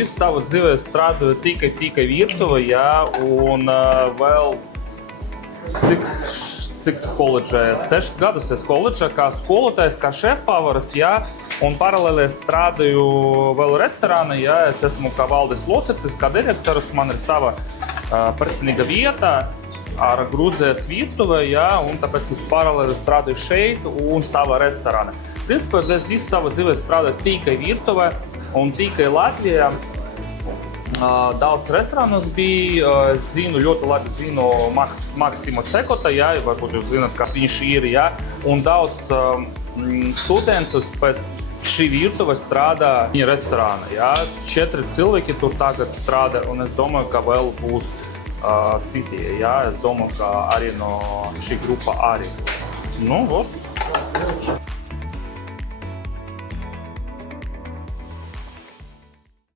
visu savu dzīvi strādāju tikai virtuvē, jā, un vēl cik koledžē, 6 gadus es koledžā kā skolotājs, kā šefpavaras, jā, un paralēli es strādāju vēl restorānā, jā, es esmu kā valdes loceklis, kā direktors, man ir sava personīga vieta ar Grūzijas virtuvē, jā, un tāpēc es paralēli strādāju šeit un savā restorānā. Principā es visu savu dzīvi strādāju tikai virtuvē un tikai Latvijā. Daudz restorānos bija, es ļoti labi zinu Maksimu Cekota, jā, varbūt jūs zināt, kas viņš ir, jā, un daudz studentus pēc šī virtuve strādā viņa restorāna, jā, 4 cilvēki tur tagad strādā, un es domāju, ka vēl būs citi, jā, es domāju, ka arī no šī grupa arī. Nu, vot.